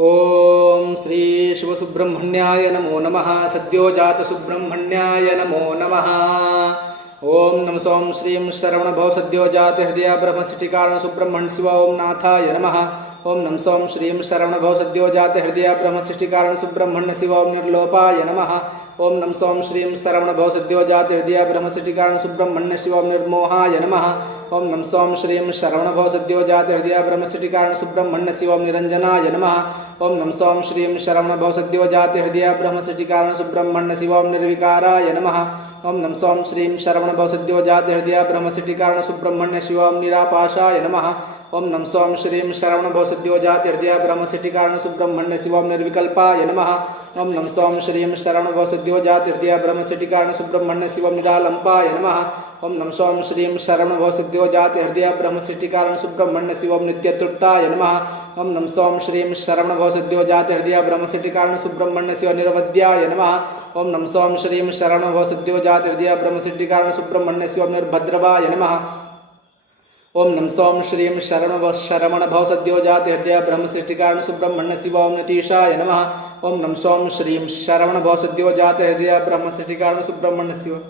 ओम श्री शिवसुब्रह्मण्याय नमो नमः। सद्योजात सुब्रह्मण्याय नमो नमः। ओम नम सोम श्रीं शरवणभव सद्योजात हृदय ब्रह्मसृष्टिकारण सुब्रह्मण्य शिव ओम नाथाय नमः। ओम नम सोम श्रीं शरवणभव सद्योजात हृदय ब्रह्मसृष्टिकारण सुब्रह्मण्य शिव ओम निर्लोपाय नमः। ओम नम सोम श्रीं शरवणभव सद्योजात हृदय ब्रह्मसृष्टिकारण सुब्रह्मण्य शिव ओम निर्मोहाय नमः। ओम नम सोम श्रीं शरवणभव सद्योजात हृदय ब्रह्मसृष्टिकारण सुब्रह्मण्य शिव ओम निरंजनाय नमः। ओम नम सोम श्रीं शरवणभव सद्योजात हृदय ब्रह्मसृष्टिकारण सुब्रह्मण्य शिव ओम निर्विकाराय नमः। ओम नम सोम श्रीं शरवणभव सद्योजात हृदय ब्रह्मसृष्टिकारण सुब्रह्मण्य शिव ओम निरापाशाय नमः। ओम नम सोम श्रीं शरवणभव सद्योजात हृदय ब्रह्मसृष्टिकारण सुब्रह्मण्य शिव ओम निर्विकल्पाय नमः। ओम नम सोम श्रीं शरवणभव सद्योजात हृदय ब्रह्मसृष्टिकारण सुब्रह्मण्य शिव ओम निरालंपाय नमः। ओम नम सोम श्रीं शरवणभव सद्योजात हृदय ब्रह्मसृष्टिकारण सुब्रह्मण्य शिव ओम नित्यतृप्ताय नमः। ओम नम सोम श्रीं शरवणभव सद्योजात हृदय ब्रह्मसृष्टिकारण सुब्रह्मण्य शिव निरवध्याय नमः। ओम नम सोम श्रीं शरवणभव सद्योजात हृदय ब्रह्मसृष्टिकारण सुब्रह्मण्य शिव निर्भद्रवाय नमः। ओम नम सोम श्रीं शरवणभव सद्योजात हृदय ब्रह्मसृष्टिकारण सुब्रह्मण्य शिव ओम नितीशाय नमः। ओम नम सोम श्रीं शरवणभव सद्योजात हृदय ब्रह्मसृष्टिकारण सुब्रह्मण्य शिव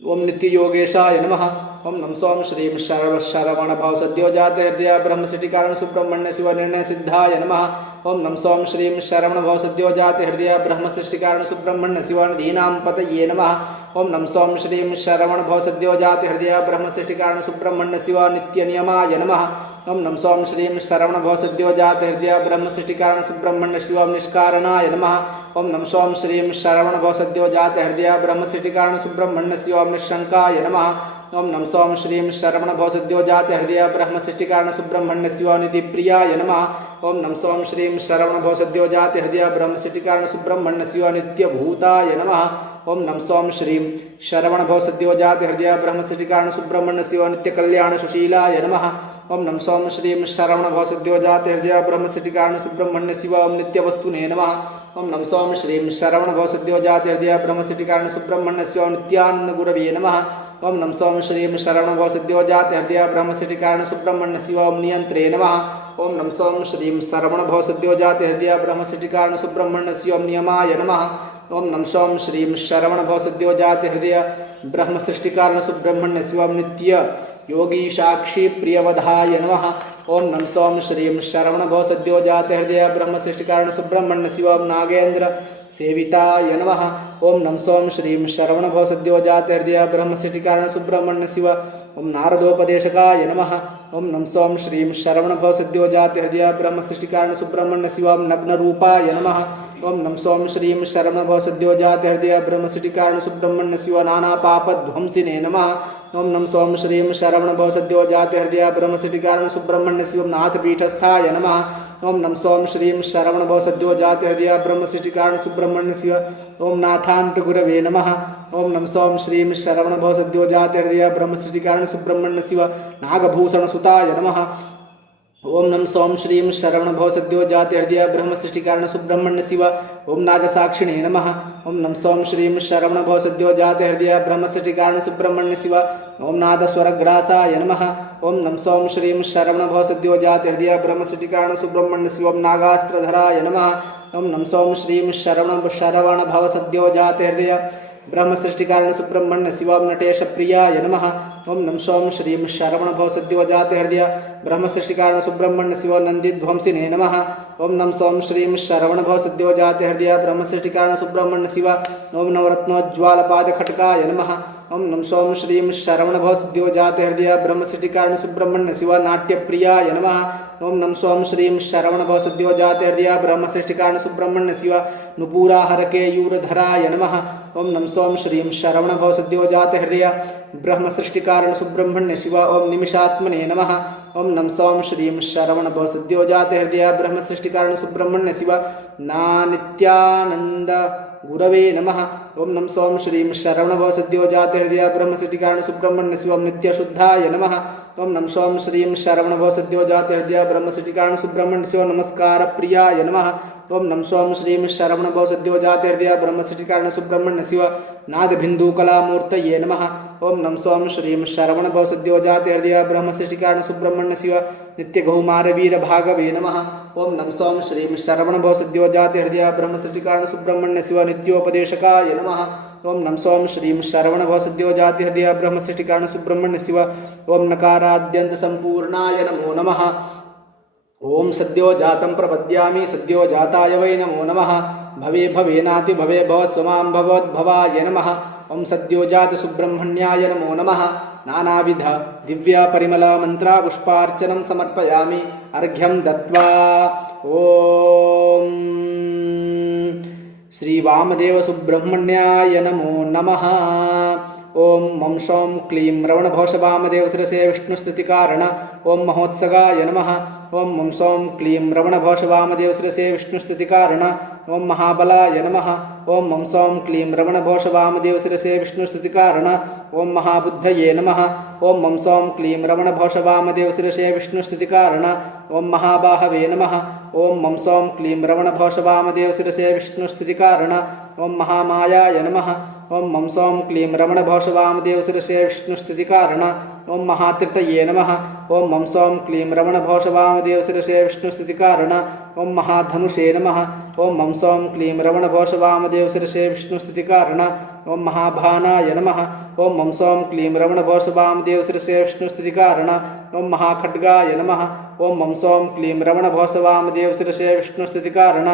ओम नित्ययोगेशाय नमः। ओम नम सोम श्रीं शरवणभव सद्योजात हृदय ब्रह्मसृष्टिकारण सुब्रह्मण्य शिव निर्णय सिद्धाय नमः। ओम नम सोम श्रीं शरवणभव सद्योजात हृदय ब्रह्मसृष्टिकारण सुब्रह्मण्य शिव निधीनां पतये नमः। ओम नम सोम श्रीं शरवणभव सद्योजात हृदय ब्रह्मसृष्टिकारण सुब्रह्मण्य शिव नित्यनियमाय नमः। ओम नम सोम श्रीं शरवणभव सद्योजात हृदय ब्रह्मसृष्टिकारण सुब्रह्मण्य शिव निष्कारणाय नमः। ओम नम सोम श्रीं शरवणभव सद्योजात हृदय ब्रह्मसृष्टिकारण सुब्रह्मण्य शिव निशंकाय नमः। ओम नम सोम श्रीं शरवणभव सद्योजात हृदय ब्रह्मसृष्टिकारण सुब्रह्मण्य शिव निधिप्रियाय नमः। ओम नम सोम श्रीं शरवणभव सद्योजात हृदय ब्रह्मसृष्टिकारण सुब्रह्मण्य शिव नित्यभूताय नमः। ओम नम सोम श्रीं शरवणभव सद्योजात हृदय ब्रह्मसृष्टिकारण सुब्रह्मण्य शिव नित्यकल्याण सुशीलाय नमः। ओम नम सोम श्रीं शरवणभव सद्योजात हृदय ब्रह्मसृष्टिकारण सुब्रह्मण्य शिव नित्यवस्तुने नमः। ओम नम सोम श्रीं शरवणभव सद्योजात हृदय ब्रह्मसृष्टिकारण सुब्रह्मण्य शिव नित्यानंद गुरवे नमः। ओम नम सोम श्रीं शरवणभव सद्योजात हृदय ब्रह्मसृष्टिकारण सुब्रह्मण्य शिव नियंत्रे नमः। ओम नम सोम श्रीं शरवणभव सद्योजात हृदय ब्रह्मसृष्टिकारण सुब्रह्मण्य शिव नियमाय नमः। ओम नम सोम श्रीं शरवणभव सद्योजात हृदय ब्रह्मसृष्टिकारण सुब्रह्मण्य शिव नित्य योगी साक्षी प्रियवधाय नमः। ओम नम सोम श्रीं शरवणभव सद्योजात हृदय ब्रह्मसृष्टिकारण सुब्रह्मण्य शिव नागेन्द्र सेविताय नमः। ओम नम सोम श्रीं शरवणभव सद्योजात हृदय ब्रह्मसृष्टिकारण सुब्रह्मण्य शिव ओम नारदोपदेशकाय नमः। ओम नम सोम श्रीं शरवणभव सद्योजात हृदय ब्रह्मसृष्टिकारण सुब्रह्मण्य शिव नग्नरूपाय नमः। ओम नम सोम श्रीं शरवणभव सद्योजात हृदय ब्रह्मसृष्टिकारण सुब्रह्मण्य शिव नानापापध्वंसिने नमः। ओम नम सोम श्रीं शरवणभव सद्योजात हृदय ब्रह्मसृष्टिकारण सुब्रह्मण्य शिव नाथपीठस्थाय नमः। ओम नम सोम श्रीं शरवणभव सद्योजात हृदय ब्रह्मसृष्टिकारण सुब्रह्मण्य शिव ओम नाथांत गुरवे नमः। ओम नम सोम श्रीं शरवणभव सद्योजात हृदय ब्रह्मसृष्टिकारण सुब्रह्मण्य शिव नागभूषण सुताय नमः। ओम नम सोम श्रीं शरवणभव सद्योजात हृदय ब्रह्मसृष्टिकारण सुब्रह्मण्य शिव ओम नागसाक्षिणे नमः। ओम नम सोम श्रीं शरवणभव सद्योजात हृदय ब्रह्मसृष्टिकारण सुब्रह्मण्य शिव ओम नादस्वरग्रासाय नमः। ओम नम सोम श्रीं शरवणभव सद्योजात हृदय ब्रह्मसृष्टिकारण सुब्रह्मण्य शिव नागास्त्रधराय नमः। ओम नम सोम श्रीं शरवणभव सद्योजात हृदय ब्रह्मसृष्टिकारण सुब्रह्मण्य शिव नटेश प्रियाय नमः। ओम नम सोम श्रीं शरवणभव सद्योजात हृदय ब्रह्मसृष्टिकारण सुब्रह्मण्य शिव नंदिध्वंसिने नमः। ओम नम सोम श्रीं शरवणभव सद्योजात हृदय ब्रह्मसृष्टिकारण सुब्रह्मण्य शिव ओम नवरत्नोज्ज्वालपादखट्काय नमः। ओम नम सोम श्रीं शरवणभव सद्योजात हृदय ब्रह्मसृष्टिकारण सुब्रह्मण्य शिव नाट्यप्रियाय नमः। ओम नम सोम श्रीं शरवणभव सद्योजात हृदय ब्रह्मसृष्टिकारण सुब्रह्मण्य शिव नुपुराहरकेयूरधराय नमः। ओम नम सोम श्रीं शरवणभव सद्योजात हृदय ब्रह्मसृष्टिकारण सुब्रह्मण्य शिव ओम निमिषात्मने नमः। ओम नम सोम श्रीं शरवणभव सद्योजात हृदय ब्रह्मसृष्टिकारण सुब्रह्मण्य शिव नित्यानंद गुरवे नमः। ओम नम सोम श्रीं शरवणभव सद्योजात हृदय ब्रह्मसृष्टिकारण सुब्रह्मण्य शिव नित्यशुद्धाय नमः। ओम नम सोम श्रीं शरवणभव सद्योजात हृदय ब्रह्मसृष्टिकारण सुब्रह्मण्य शिव नमस्कार प्रियाय नमः। ओम नम सोम श्रीं शरवणभव सद्योजात हृदय ब्रह्मसृष्टिकारण सुब्रह्मण्य शिव नादबिन्दुकलामूर्तये नमः। ओम नम सोम श्रीं शरवणभव सद्योजात हृदय ब्रह्मसृष्टिकारण सुब्रह्मण्य शिव नित्यगहुमारवीर भागवे नमः। ओम नम सोम श्रीं शरवणभव सद्योजाति हृदय ब्रह्मसृष्टिकारण सुब्रह्मण्य शिव नित्योपदेशकाय नमः। ओम नम सोम श्रीं शरवणभव सद्योजाति हृदय ब्रह्मसृष्टिकारण सुब्रह्मण्य शिव ओम नकाराद्यंत संपूर्णाय नमो नमः। ओम सद्यो जातं प्रपद्यामि सद्यो जाताय वै नमो नमः। भवे भवेनाति भवे भव स्वमां भवद्भवाय नमः। ओम सद्यो जात सुब्रह्मण्याय नमो नमः। नानाविध दिव्य परिमल मंत्र पुष्पार्चनं समर्पयामि अर्घ्यं दत्वा। ओम श्री वामदेव सुब्रह्मण्याय नमो नमः। ओम मम सौं क्लीं रवणभवशवामदेव शिरसे विष्णुस्तुतिकारण ओम महोत्सगाय नमः। ओम मम सौं क्लीं रवणभवशवामदेव शिरसे विष्णुस्तुतिकारण ओम महाबलाय नमः। ओम मम सौं क्लीं रवणभवशवामदेव शिरसे विष्णुस्तुतिकारण ओम महाबुद्धये नमः। ओम मम सौं क्लीं रवणभवशवामदेव शिरसे विष्णुस्तुतिकारण ओम महाबाहवे नमः। ओम मम सौं क्लीं रवणभवशवामदेव शिरसे विष्णुस्तुतिकारण ओम महामायाय नमः। ओम मम सौं क्लीं रवणभवशवामदेव शिरसे विष्णुस्तुतिकारण ओम महात्रितये नमः। ओम मम सौं क्लीं रवणभवशवामदेव शिरसे विष्णुस्तुतिकारण ओम महाधनुषे नमः। ओम मम सौं क्लीं रवणभवशवामदेव शिरसे विष्णुस्तुतिकारण ओम महाभानाय नमः। ओम मम सौं क्लीं रवणभवशवामदेव शिरसे विष्णुस्तुतिकारण ओम महाखड्गाय नमः। ओम मम सौं क्लीं रवणभवशवामदेव शिरसे विष्णुस्तुतिकारण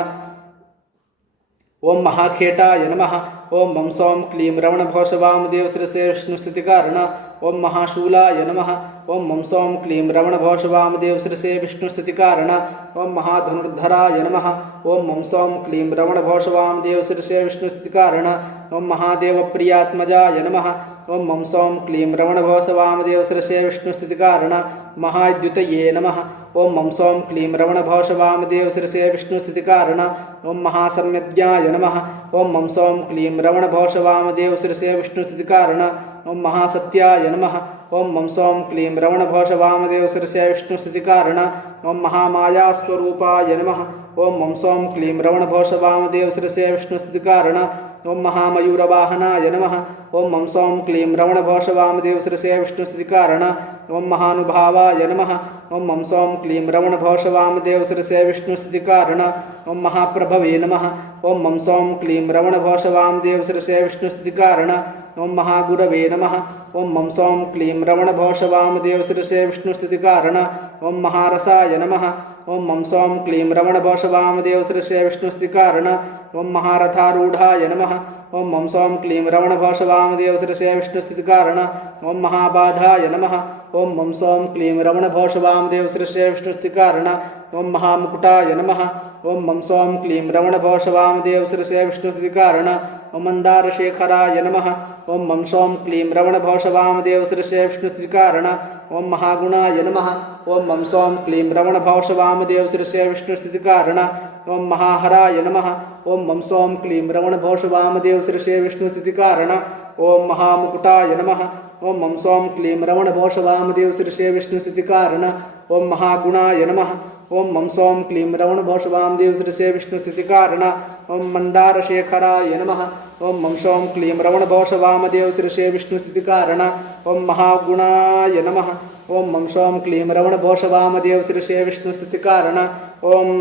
ओम महाखेटाय नमः। ओम मम सौं क्लीं रवणभवशवामदेव शिरसे विष्णुस्तुतिकारण ओम महाशूलाय नमः। ओम मम सौं क्लीं रवणभवशवामदेव शिरसे विष्णुस्तुतिकारण ओम महाधनुर्धराय नमः। ओम मम सौं क्लीं रवणभवशवामदेव शिरसे विष्णुस्तुतिकारण ओम महादेवप्रियात्मजाय नमः। ओम मम सौं क्लीं रवणभवशवामदेव शिरसे विष्णुस्तुतिकारण महाद्युतये नमः। ओम मम सौं क्लीं रवणभवशवामदेव शिरसे विष्णुस्तुतिकारण ओम महासम्यज्ञाय नमः। ओम मम सौं क्लीं रवणभवशवामदेव शिरसे विष्णुस्तुतिकारण ओम महासत्याय नमः। ओम मम सौं क्लीं रवणभवशवामदेव शिरसे विष्णुस्तुतिकारण ओम महामायास्वरूपाय नमः। ओम मम सौं क्लीं रवणभवशवामदेव शिरसे विष्णुस्तुतिकारण ओम महामयूरवाहनाय नमः। ओम मम सौं क्लीं रवणभवशवामदेव शिरसे विष्णुस्तुतिकारण ओम महानुभावाय नमः। ओम मम सौं क्लीं रवणभवशवामदेव शिरसे विष्णुस्तुतिकारण ओम महाप्रभवे नमः। ओम मम सौं क्लीं रवणभवशवामदेव शिरसे विष्णुस्तुतिकारण ओम महागुरवे नमः। ओम मम सौं क्लीं रवणभवशवामदेव शिरसे विष्णुस्तुतिकारण ओम महारसाय नमः। ओम मम सौं क्लीं रवणभवशवामदेव शिरसे विष्णुस्तुतिकारण ओम महारथारूढ़ाय नमः। ओम मम सौं क्लीं रवणभवशवामदेव शिरसे विष्णुस्तुतिकारण ओम महाबाधाय नमः। ओम मम सौं क्लीं रवणभवशवामदेव शिरसे विष्णुस्तुतिकारण ओम महामुकुटाय नमः। ओम मम सौं क्लीं रवणभवशवामदेव शिरसे विष्णुस्तुतिकारण ओम मंदारशेखराय नमः। ओम मम सौं क्लीं रवणभवशवामदेव शिरसे विष्णुस्तुतिकारण ओम महागुणाय नमः। ओम मम सौं क्लीं रवणभवशवामदेव शिरसे विष्णुस्तुतिकारण ओम महाहराय नमः। ओम मम सौं क्लीं रवणभवशवामदेव शिरसे विष्णुस्तुतिकारण ओम महामुकुटाय नमः। ओम मम सौं क्लीं रवणभवशवामदेव शिरसे विष्णुस्तुतिकारण ओम महागुणाय नमः। ओम मम सौं क्लीं रवणभवशवामदेव शिरसे विष्णुस्तुतिकारण ओम मंदारशेखराय नमः। ओम मम सौं क्लीं रवणभवशवामदेव शिरसे विष्णुस्तुतिकारण ओम महागुणाय नमः। ओम मम सौं क्लीं रवणभवशवामदेव शिरसे विष्णुस्तुतिकारण ओम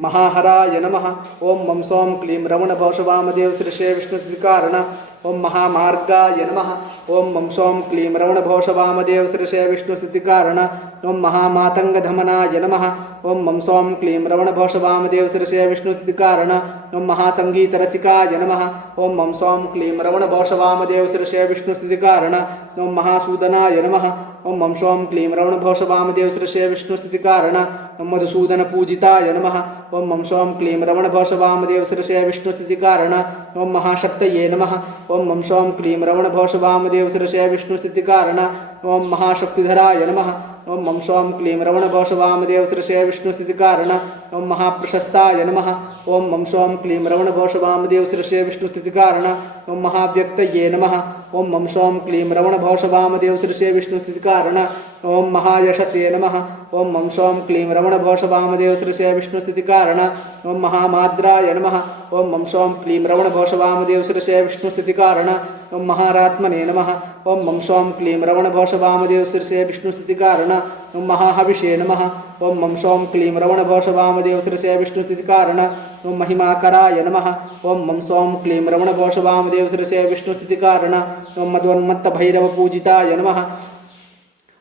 महाहराय नमः। ओम मम सौं क्लीं रवणभवशवामदेव शिरसे विष्णुस्तुतिकारण ओम महामार्गाय नमः। ओम मम सौं क्लीं रवणभवशवामदेव शिरसे विष्णुस्तुतिकारण ओम महामातंगधमनाय नमः। ओम मम सौं क्लीं रवणभवशवामदेव शिरसे विष्णुस्तुतिकारण ओम महासंगीतरसिकाय नमः। ओम मम सौं क्लीं रवणभवशवामदेव शिरसे विष्णुस्तुतिकारण ओम महासूदनाय नमः। ओम मम सौं क्लीं रवणभवशवामदेव शिरसे विष्णुस्तुतिकारण ओम मधुसूदनपूजिताय नमः। ओम मम सौं क्लीं रवणभवशवामदेव शिरसे विष्णुस्तुतिकारण ओम महाशक्तये नमः। ओम मम सौं क्लीं रवणभवशवामदेव शिरसे विष्णुस्तुतिकारण ओम महाशक्तिधराय नमः। ओम मम सौं क्लीं रवणभवशवामदेव शिरसे विष्णुस्तुतिकारण ओम महाप्रशस्ताय नमः ओम मम सोम क्लीं रवणभौषवामदेव शीर्षे विष्णुस्थितिकारण ओम महाव्यक्तये नमः ओम मम सोम क्लीं रवणभौषवामदेव शीर्षे विष्णुस्थितिकारण ओम महायशसे नमः ओम मम सोम क्लीं रवणभौषवामदेव शीर्षे विष्णुस्थितिकारण ओम महामाद्राय नमः ओम मम सोम क्लीं रवणभौषवामदेव शीर्षे विष्णुस्थितिकारण ओम महारात्मने नमः ओम मम सोम क्लीं रवणभौषवामदेव शीर्षे विष्णुस्थितिकारण ओम महाहविषे नमः ओम मम सोम क्लीं रवणभौषवामदेव शीर्षे विष्णुस्थितिकारण ओम महिमाकराय नमः ओम मम सोम क्लीं रवणभौषवामदेव शीर्षे विष्णुस्थितिकारण ओम मदोन्मत्तभैरवपूजिताय नमः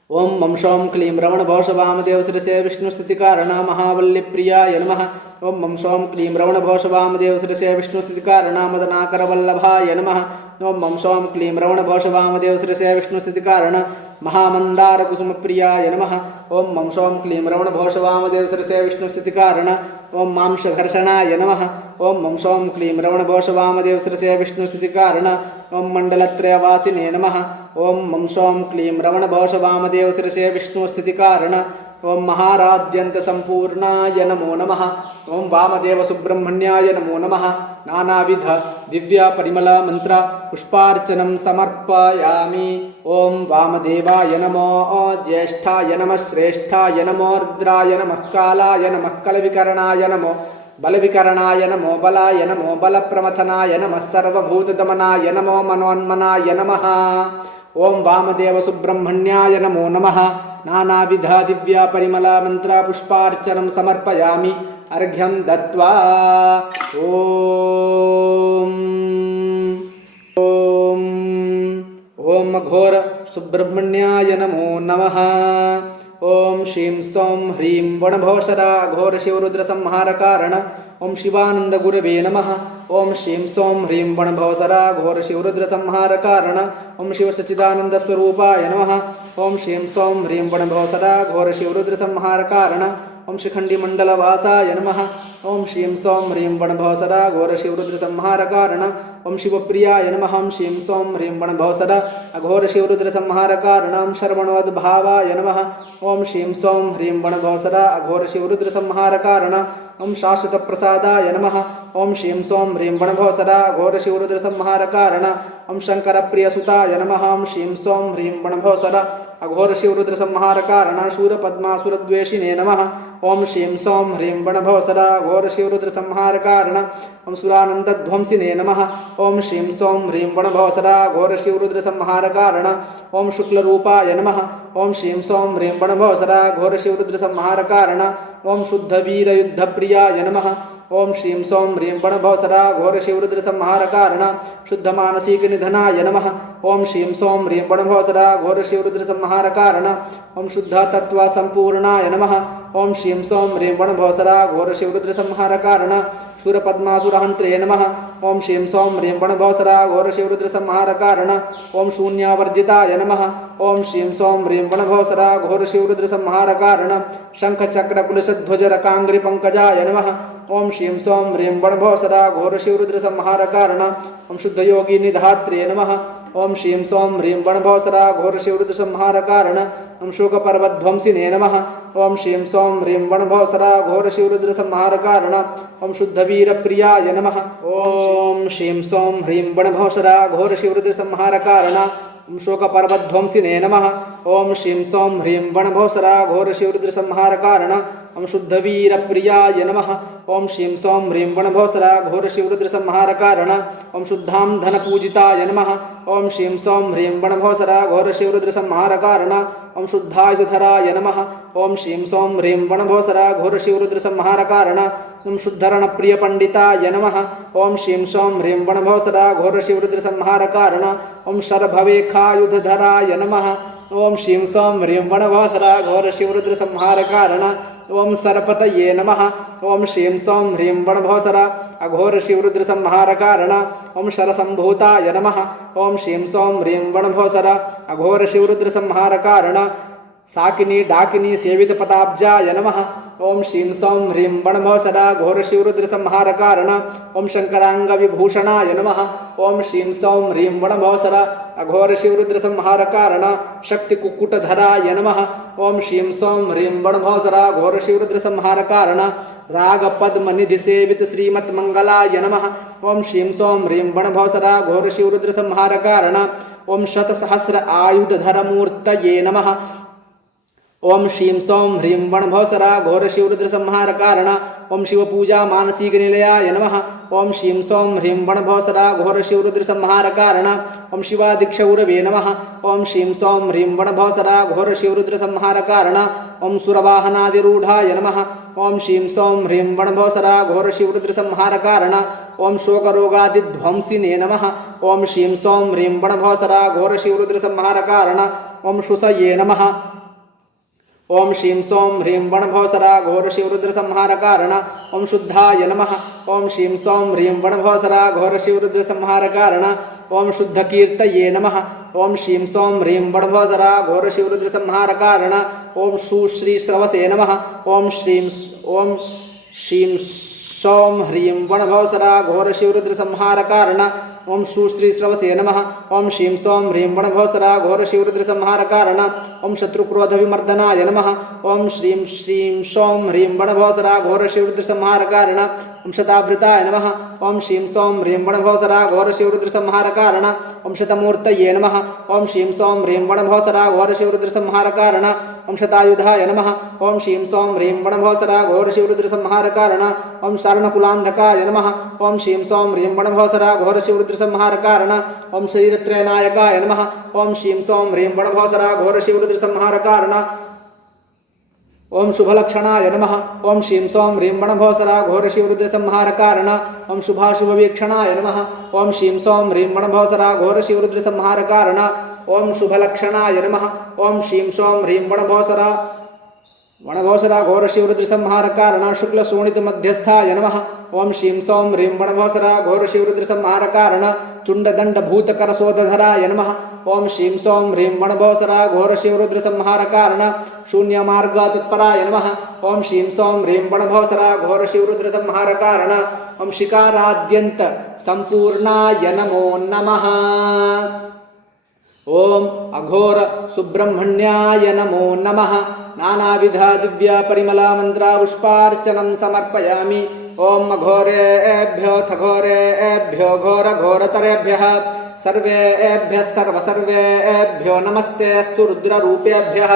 ओम मम सोम क्लीं रवणभौषवामदेव शीर्षे विष्णुस्थितिकारण महावल्लीप्रियाय नमः ओम मम सोम क्लीं रवणभौषवामदेव शीर्षे विष्णुस्थितिकारण मदनाकरवल्लभाय नमः ओम मम सोम क्लीं रवणभौषवामदेव शीर्षे विष्णुस्थितिकारण महामन्दारकुसुमप्रियाय नमः ओम मम सोम क्लीं रवणभौषवामदेव शीर्षे विष्णुस्थितिकारण ओम मांशघर्षणाय नमः ओम मम सोम क्लीं रवणभौषवामदेव शीर्षे विष्णुस्थितिकारण ओम मण्डलत्रयवासिने नमः ओम मम सोम क्लीं रवणभौषवामदेव शीर्षे विष्णुस्थितिकारण ओम महाराद्यंत संपूर्णाय नमो नमः ओम वामदेव सुब्रह्मण्याय नमो नमः नानाविध दिव्य परिमल मंत्र पुष्पार्चनं समर्पयामि ओम वामदेवाय नमो ज्येष्ठाय नमः श्रेष्ठाय नमो रुद्राय नमः कालाय नमः कलविकरणाय नमो बलविकरणाय नमो बलाय नमो बलप्रमथनाय नमः सर्वभूतदमनाय नमो मनोन्मनाय नमः ओम वामदेव सुब्रह्मण्याय नमो नमः नानाविध दिव्य परिमल मंत्र पुष्पार्चनं समर्पयामि अर्घ्यं दत्वा ओम ओम ओम घोर सुब्रह्मण्याय नमो नमः ओम श्रीं सौं ह्रीं वणभौषरा घोर शिवरुद्र संहार कारण ओम शिवानंद गुरवे नमः ओम श्रीं सौं ह्रीं वणभौषरा घोर शिवरुद्र संहार कारण ओम शिव सच्चिदानंद स्वरूपाय नमः ओम श्रीं सौं ह्रीं वणभौषरा घोर शिवरुद्र संहार कारण ओम शिखंडी मंडलवासाय नमः ओम श्रीं सौं ह्रीं वणभौषरा घोर शिवरुद्र संहार कारण ओम शिवप्रियाय नमः ओम श्रीं सौं ह्रीं वणभौषरा अघोर शिवरुद्र संहार कारण शर्वणोद्भावाय नमः ओम श्रीं सौं ह्रीं वणभौषरा अघोर शिवरुद्र संहार कारण ओम शाश्वत प्रसादाय नमः ओम श्रीं सौं ह्रीं वणभौषरा घोर शिवरुद्र संहार कारण ओम शंकर प्रियसुताय नमः ओम श्रीं सौं ह्रीं वणभौषरा अघोर शिवरुद्र संहार कारण शूरपद्मासुरद्वेषिणे नमः ओम श्रीं सौं ह्रीं वणभौषरा घोर शिवरुद्र संहार कारण ओम सुरानंदध्वंसिने नमः ओम श्रीं सौं ह्रीं वणभौषरा घोर शिवरुद्र संहार कारण ओम शुक्लरूपाय नमः ओम श्रीं सौं ह्रीं वणभौषरा घोर शिवरुद्र संहार कारण ओम शुद्धवीर युद्धप्रियाय नमः ओम श्रीं सौं ह्रीं वणभौषरा घोर शिवरुद्र संहार कारण शुद्ध मानसिक निधनाय नमः ओम श्रीं सौं ह्रीं वणभौषरा घोर शिवरुद्र संहार कारण ओम शुद्ध तत्व संपूर्णाय नमः ओम श्रीं सौं ह्रीं वणभौषरा घोर शिवरुद्र संहार कारण शूरपद्मासुरहन्त्रे नमः ओम श्रीं सौं ह्रीं वणभौषरा घोर शिवरुद्र संहार कारण ओम शून्यावर्जिताय नमः ओम श्रीं सौं ह्रीं वणभौषरा घोर शिवरुद्र संहार कारण शंख चक्र कुलशध्वज रकांग्रि पंकजाय नमः ओम श्रीं सौं ह्रीं वणभौषरा घोर शिवरुद्र संहार कारण ओम शुद्ध योगी निधात्रे नमः ओम श्रीं सौं ह्रीं वणभौषरा घोर शिवरुद्र संहार कारण ओम शोक पर्वध्वंसिने नमः ओम श्रीं सौं ह्रीं वणभौषरा घोर शिवरुद्र संहार कारण ओम शुद्ध वीर प्रियाय नमः ओम श्रीं सौं ह्रीं वणभौषरा घोर शिवरुद्र संहार कारण ओम शोक पर्वध्वंसिने नमः ओम श्रीं सौं ह्रीं वणभौषरा घोर शिवरुद्र संहार कारण ओम शुद्ध वीर प्रियाय नमः ओम श्रीं सौं ह्रीं वणभौषरा घोर शिवरुद्र संहार कारण ओम शुद्धां धन पूजिताय नमः ओम श्रीं सौं ह्रीं वणभौषरा घोर शिवरुद्र संहार कारण ओम शुद्धायुधराय नमः ओम श्रीं सौं ह्रीं वणभौषरा घोर शिवरुद्र संहार कारण ओम शुद्धरण प्रिय पंडिताय नमः ओम श्रीं सौं ह्रीं वणभौषरा घोर शिवरुद्र संहार कारण ओम शरभवेखायुधराय नमः ओम श्रीं सौं ह्रीं वणभौषरा घोर शिवरुद्र संहार कारण ओम सरपतये नमः ओम श्रीं सौं ह्रीं वणभौषरा अघोर शिवरुद्र संहार कारण ओम शरसंभूताय नमः ओम श्रीं सौं ह्रीं वणभौषरा अघोर शिवरुद्र संहार कारण साकिनी डाकिनी सेवित पताब्जाय नमः ओम श्रीं सौं ह्रीं वणभव सदा घोरशिवरुद्रसंहारकारण ओम शंकरांगविभूषणाय नमः ओम श्रीं सौं ह्रीं वणभव सदा अघोरशिवरुद्रसंहारकारण शक्तिकुक्कुटधराय नमः ओम श्रीं सौं ह्रीं वणभव सदा घोरशिवरुद्रसंहारकारण रागपद्मनिधिसेवित श्रीमन्मंगलाय नमः ओम श्रीं सौं ह्रीं वणभव सदा घोरशिवरुद्रसंहारकारण ओम शतसहस्र आयुधधरमूर्तये नमः ओम श्रीं सौं ह्रीं वणभव सदा घोरशिवरुद्रसंहारकारण ओम शिवपूजा मानसिक निलयाय नमः ओम श्रीं सौं ह्रीं वणभव सदा घोरशिवरुद्रसंहारकारण ओम शिवादिक्षौरवे नमः ओम श्रीं सौं ह्रीं वणभव सदा घोरशिवरुद्रसंहारकारण ओम सुरवाहनादिरूढाय नमः ओम श्रीं सौं ह्रीं वणभव सदा घोरशिवरुद्रसंहारकारण ओम शोकरोगादिध्वंसिने नमः ओम श्रीं सौं ह्रीं वणभव सदा घोरशिवरुद्रसंहारकारण ओम शुसये नमः ओम श्रीं सौं ह्रीं वणभव सदा घोरशिवरुद्रसंहारकारण ओम शुद्धाय नमः ओम श्रीं सौं ह्रीं वणभव सदा घोरशिवरुद्रसंहारकारण ओम शुद्धकीर्तये नमः ओम श्रीं सौं ह्रीं वणभव सदा घोरशिवरुद्रसंहारकारण ओम सुश्रीश्रवसे नमः ओम श्रीं सौं ह्रीं वणभव सदा घोरशिवरुद्रसंहारकारण ओम सुश्रीश्रवसे नमः ओम श्रीं सौं ह्रीं वणभव सदा घोरशिवरुद्रसंहारकारण ओम शत्रुक्रोधविमर्दनाय नमः ओम श्रीं सौं ह्रीं वणभव सदा घोरशिवरुद्रसंहारकारण ओम शताभृताय नमः ओम श्रीं सौं ह्रीं वणभव सदा घोरशिवरुद्रसंहारकारण ओम शतमूर्तये नमः ओम श्रीं सौं ह्रीं वणभव सदा घोरशिवरुद्रसंहारकारण ओम शतायुधाय नमः ओम श्रीं सौं ह्रीं वणभव सदा घोरशिवरुद्रसंहारकारण ओम शरणकुलान्धकाय नमः ओम श्रीं सौं ह्रीं वणभव सदा घोरशिवरुद्रसंहारकारण ओम शरीरत्रयनायकाय नमः ओम श्रीं सौं ह्रीं वणभव सदा घोरशिवरुद्रसंहारकारण ओम शुभलक्षणाय नमः ओम श्रीं सौं ह्रीं वणभव सदा घोरशिवरुद्रसंहारकारण ओम शुभाशुभवीक्षणाय नमः ओम श्रीं सौं ह्रीं वणभव सदा घोरशिवरुद्रसंहारकारण ओम शुभलक्षणाय नमः ओम श्रीं सौं ह्रीं वणभव सदा घोरशिवरुद्रसंहारकारण शुक्लशोणितमध्यस्थाय नमः ओम श्रीं सौं ह्रीं वणभव सदा घोरशिवरुद्रसंहारकारण चुण्डदण्डभूतकरसोदधराय नमः ओम श्रीं सौं ह्रीं वणभव सदा घोरशिवरुद्रसंहारकारण शून्यमार्गतत्पराय नमः ओम श्रीं सौं ह्रीं वणभव सदा घोरशिवरुद्रसंहारकारण ओम शिकाराद्यन्त संपूर्णाय नमो नमः ओम अघोर सुब्रह्मण्याय नमो नमः नानाविध दिव्य परिमला मंत्रा पुष्पार्चनं समर्पयामि ओम अघोरेभ्यो थघोरेभ्यो घोर घोरतरेभ्यः सर्वेभ्यः सर्वेभ्यो नमस्ते अस्तु रुद्ररूपेभ्यः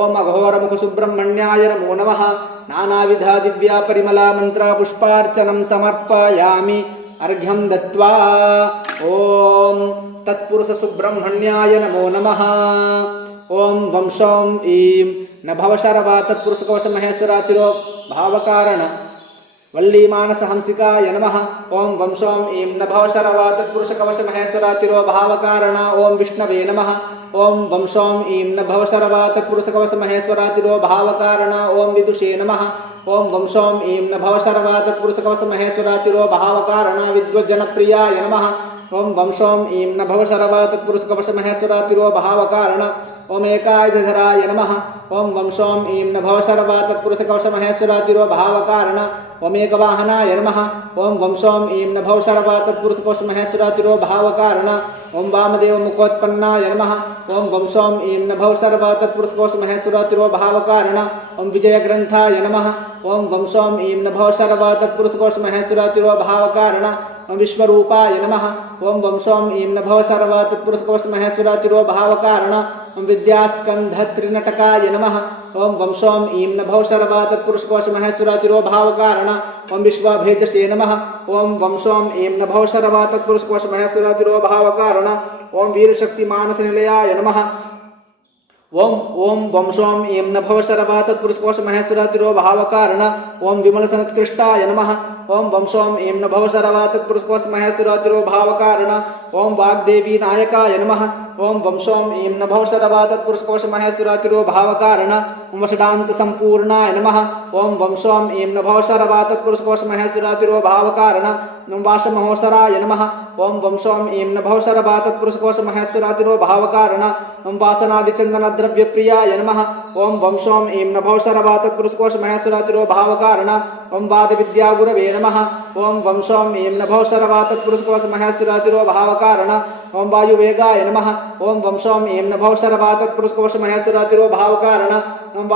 ओम अघोरमुख सुब्रह्मण्याय नमो नमः नानाविध दिव्य परिमला मंत्रा पुष्पार्चनं समर्पयामि अर्घ्यं दत्वा ओम तत्पुरुष सुब्रह्मण्याय नमो नमः ओम वं सौं ईं नभवशर्वा तत्पुरुषकवच महेश्वरातिरो भावकारण वल्लीमानसहंसिकाय नमः ओम वं सौं ईं नभवशर्वा तत्पुरुषकवच महेश्वरातिरो भावकारण ओम विष्णवे नमः ओम वं सौं ईं नभवशर्वा तत्पुरुषकवच महेश्वरातिरो भावकारण ओम विदुषे नमः ओम वं सौं ईं नभवशर्वा तत्पुरुषकवच महेश्वरातिरो भावकारण विद्वज्जनप्रियाय नमः ओम वं सौं ईं नभवशर्वा तत्पुरुषकवच महेश्वरातिरो भावकारण ओम एकायुधधराय नमः ओम वं सौं ईं नभवशर्वा तत्पुरुषकवच महेश्वरातिरो भावकारण ओम एकवाहनाय नमः ओम वं सौं ईं नभवशर्वा तत्पुरुषकवच महेश्वरातिरो भावकारण ओम वामदेव मुखोत्पन्नाय नमः ओम वं सौं ईं नभवशर्वा तत्पुरुषकवच महेश्वरातिरो भावकारण ओम विजयग्रंथाय नमः ओम वं सौं ईं नभवशर्वा तत्पुरुषकवच महेश्वरातिरो भावकारण ओम विश्वरूपाय नमः ओम वं सौं ईं नभवशर्वा तत्पुरुषकवच महेश्वरातिरो भावकारण ओम विद्यास्कंधत्रिनटकाय नमः ओम वं सौं ईं नभवशर्वा तत्पुरुषकवच महेश्वरातिरो भावकारण ओम विश्वभेजसे नमः ओम वं सौं ईं नभवशर्वा तत्पुरुषकवच महेश्वरातिरो भावकारण ओम वीरशक्तिमानसनिलयाय नमः ओम वं सौं ईं नभवशर्वा तत्पुरुषकवच महेश्वरातिरो भावकारण ओम विमलसनत्कृष्टाय नमः ओम वं सौं ईं नभवशर्वा तत्पुरुषकवच महेश्वरातिरो भावकारण ओम वाग्देवी नायकाय नमः ओम वं सौं ईं नभवशर्वा तत्पुरुषकवच महेश्वरातिरो भावकारण ओम वषडांत संपूर्णाय नमः ओम वं सोम ऐं नभोशरवा तत्पुरुषकोश महेश्वरातिरो भावकारण ओम वासमहोसराय नमः ओम वं सोम ऐं नभोशरवा तत्पुरुषकोश महेश्वरातिरो भावकारण ओम वासनादिचंदन द्रव्य प्रियाय नमः ओम वं सोम ऐं नभोशरवा तत्पुरुषकोश महेश्वरातिरो भावकारण ओम वाद विद्या गुरवे नमः ओम वं सोम ऐं नभोशरवा तत्पुरुषकोश महेश्वरातिरो भावकारण ओम वायुवेगाय नमः ओम वं सोम ऐं नभोशरवा तत्पुरुषकोश महेश्वरातिरो भावकारण ओम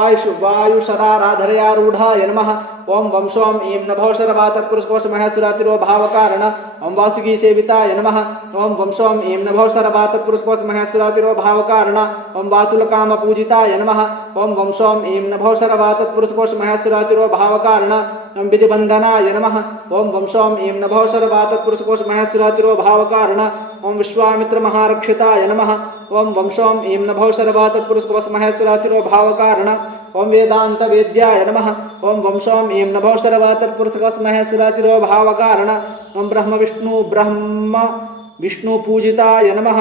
वायुशराराधरयारूढ़ाय नमः ओम वं सोम ऐं नभोशरवा तत्पुरुषकोश महेश्वरातिरो भावकारण ओम वासुकी सेविताय नमः ओम वं सोम ऐं नभोशरवा तत्पुरुषकोश महेश्वरातिरो भावकारण ओम वातुलकाम पूजिताय नमः ओम वं सोम ऐं नभोशरवा तत्पुरुषकोश महेश्वरातिरो भावकारण ओम विधिबंधनाय नमः ओम वं सोम ऐं नभोशरवा तत्पुरुषकोश महेश्वरातिरो भावकारण ओम विश्वामित्र महारक्षिताय नमः ओम वं सोम ऐं नभोशरवा तत्पुरुषकोश महेश्वरातिरो भावकारण ओम वेदांत वेद्याय नमः ओम वं सोम ऐं नभोशरवा तत्पुरुषकोश महेश्वरातिरो भावकारण ओम ब्रह्म विष्णु पूजिताय नमः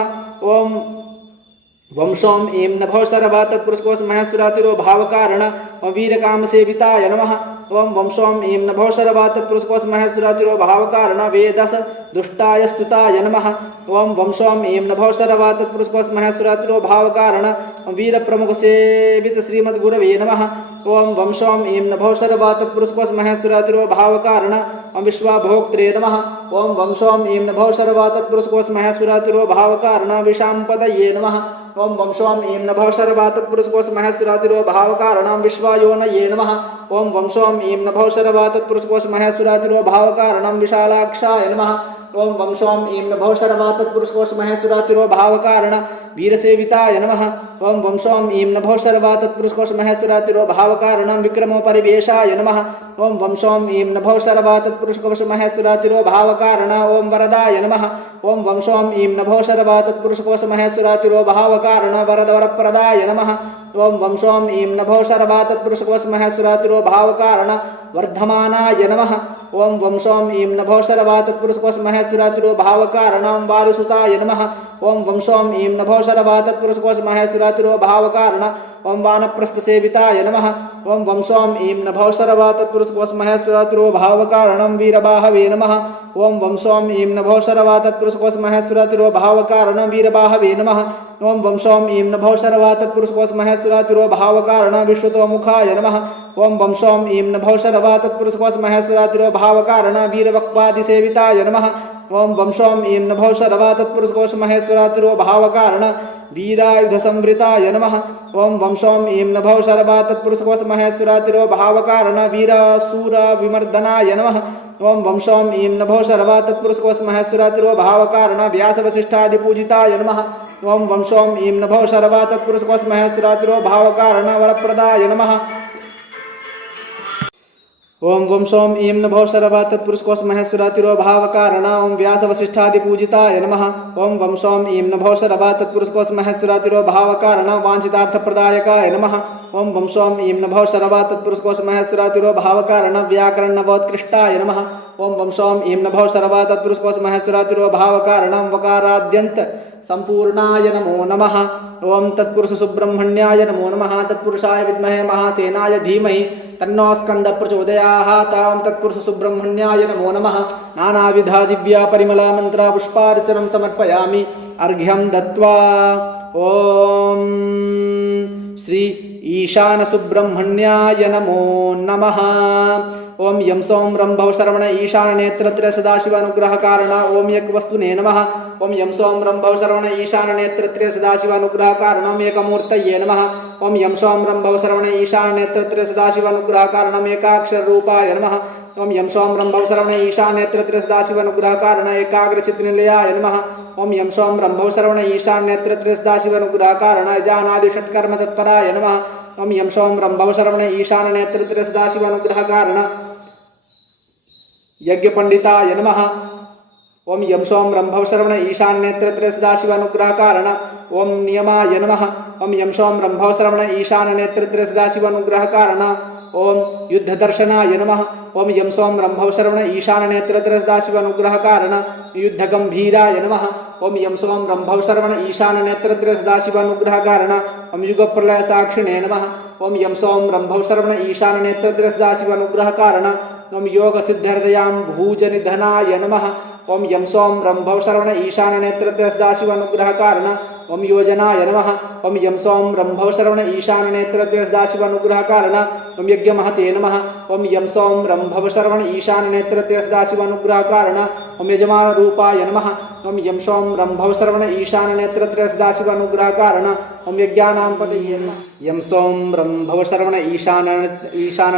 ओम वं सोम ऐं नभोशरवा तत्पुरुषकोश महेश्वरातिरो भावकारण ओम वीरकाम सेविताय नमः ओम वं सोम ऐं नभोशरवा तत्पुरुषकोश महेश्वरातिरो भावकारण वेदस दुष्टाय स्तुताय नमः ओम वं सोम ऐं नभोशरवा तत्पुरुषकोश महेश्वरातिरो भावकारण वीर प्रमुख सेवित श्रीमद्गुरवे नमः ओम वं सोम ऐं नभोशरवा तत्पुरुषकोश महेश्वरातिरो भावकारण ओम विश्वाभोक्त्रे नमः ओम वं सोम ऐं नभोशरवा तत्पुरुषकोश महेश्वरातिरो भावकारण विशाम्पदये नमः ओम वं सोम ऐं नभोशरवा तत्पुरुषकोश महेश्वरातिरो भावकारण विश्वायोनये नमः ओम वं सोम ऐं नभोशरवा तत्पुरुषकोश महेश्वरातिरो भावकारण विशालाक्षाय नमः ओम वं सोम ऐं नभोशरवा तत्पुरुषकोश महेश्वरातिरो भावकारण वीरसेविताय नमः ओम वं सोम ऐं नभोशरवा तत्पुरुषकोश महेश्वरातिरो भावकारण विक्रमोपरिवेशाय नमः ओम वं सोम ऐं नभोशरवा तत्पुरुषकोश महेश्वरातिरो भावकारण ओम वरदाय नमः ओम वं सोम ऐं नभोशरवा तत्पुरुषकोश महेश्वरातिरो भावकारण वरदवरप्रदाय नमः ओम वं सोम ऐं नभोशरवा तत्पुरुषकोश महेश्वरातिरो भावकारण वर्धमानाय नमः ओम वं सोम ऐं नभोशरवा तत्पुरुषकोश महेश्वरातिरो भावकारण वारुसुताय नमः ओम वं सोम ऐं नभोशरवा तत्पुरुषकोश महेश्वरातिरो भावकारण ओम वानप्रस्थसेविताय नमः ओम वं सोम ऐं नभोशरवा तत्पुरुषकोश महेश्वरातिरो भावकारण वीरबाहवे नमः ओम वं सोम ऐं नभोशरवा तत्पुरुषकोश महेश्वरातिरो भावकारण वीरबाहवे नमः ओम वं सोम ऐं नभोशरवा तत्पुरुषकोश महेश्वरातिरो भावकारण विश्वतोमुखाय नमः ओम वं सोम ऐं नभोशरवा तत्पुरुषकोश महेश्वरातिरो भावकारण वीरवक्वादिसेविताय नमः ओम वं सोम ऐं नभोशरवा तत्पुरुषकोश महेश्वरातिरो भावकारण वीरायुधसंवृताय नमः ओम वं सोम ऐं नभोशरवा तत्पुरुषकोश महेश्वरातिरो भावकारण वीरासुरविमर्दनाय नमः ओम वं सोम ऐं नभोशरवा तत्पुरुषकोश महेश्वरातिरो भावकारण व्यासवसिष्ठादिपूजिताय नमः ओम वं सोम ऐं नभोशरवा तत्पुरुषकोश महेश्वरातिरो भावकारण वरप्रदाय नमः ओम वं सोम ऐं नभोशरवा तत्पुरुषकोश महेश्वरातिरो भावकारण ओम व्यासवसिष्ठादिपूजिताय नमः ओम वं सोम ऐं नभोशरवा तत्पुरुषकोश महेश्वरातिरो भावकारण वाञ्छितार्थप्रदायकाय नमः ओम वं सोम ऐं नभोशरवा तत्पुरुषकोश महेश्वरातिरो भावकारण व्याकरणनवोत्कृष्टाय नमः ओम वं सोम ऐं नभोशरवा तत्पुरुषकोश महेश्वरातिरो भावकारण वकाराद्यन्त संपूर्णाय नमो नमः ओम तत्पुरुष सुब्रह्मण्याय नमो नमः तत्पुरुषाय विद्महे महासेनाय धीमहि तन्नो स्कंदः प्रचोदयात् ओम तत्पुरुष सुब्रह्मण्याय नमो नमः नानाविधा दिव्या परिमला मंत्रा पुष्पार्चनं समर्पयामि अर्घ्यं दत्त्वा ओम श्री ईशान सुब्रह्मण्याय नमो नमः ओम यम सोम रं भवशरवण ईशान नेत्रत्रय सदाशिव अनुग्रह कारण ओम एक वस्तुने नमः ओम यम सोम रं भवशरवण ईशान नेत्रत्रय सदाशिव अनुग्रह कारणम एकमूर्तये नमः ओम यम सोम रं भवशरवण ईशान नेत्रत्रय सदाशिव अनुग्रह कारणम एकाक्षर रूपाय नमः ओम यम सोम रं भवशरवण ईशान नेत्रत्रय सदाशिव अनुग्रह कारण एकाग्रचित्तनिलयाय नमः ओम यम सोम रं भवशरवण ईशान नेत्रत्रय सदाशिव अनुग्रह कारण अजानादि षट्कर्म तत्पराय नमः ओम यम सोम रं भवशरवण ईशान नेत्रत्रय सदाशिव अनुग्रह कारण यज्ञ पंडिताय नमः ओम यम सोम रं भवशरवण ईशान नेत्रत्रय सदाशिव अनुग्रह कारण ओम नियमाय नमः ओम यम सोम रं भवशरवण ईशान नेत्रत्रय सदाशिव अनुग्रह कारण ओम युद्धदर्शनाय नमः ओम यम सोम रं भवशरवण ईशान नेत्रत्रय सदाशिव अनुग्रह कारण युद्धगंभीराय नमः ओम यम सोम रं भवशरवण ईशान नेत्रत्रय सदाशिव अनुग्रह कारण ओम युगप्रलय साक्षिणे नमः ओम यम सोम रंभव श्रवण ईशान नेत्र सदाशिव अनुग्रह कारण ओम योग सिद्धहृदयां भूज निधनाय नमः ओम यम सोम रंभव श्रवण ईशान नेत्र सदाशिव अनुग्रह कारण ओम योजनाय नमः ओम यम सोम रंभव श्रवण ईशान नेत्र सदाशिव अनुग्रह कारण ओम यज्ञ महते नमः ओम यम सोम रंभव श्रवण ईशान नेत्र सदाशिव अनुग्रह कारण ओम यजमान रूपाय नमः ओम यम सोम रंभव श्रवण ईशान नेत्र सदाशिव अनुग्रह कारण ओम यज्ञानां पतये नमः यम सोम रंभव श्रवण ईशान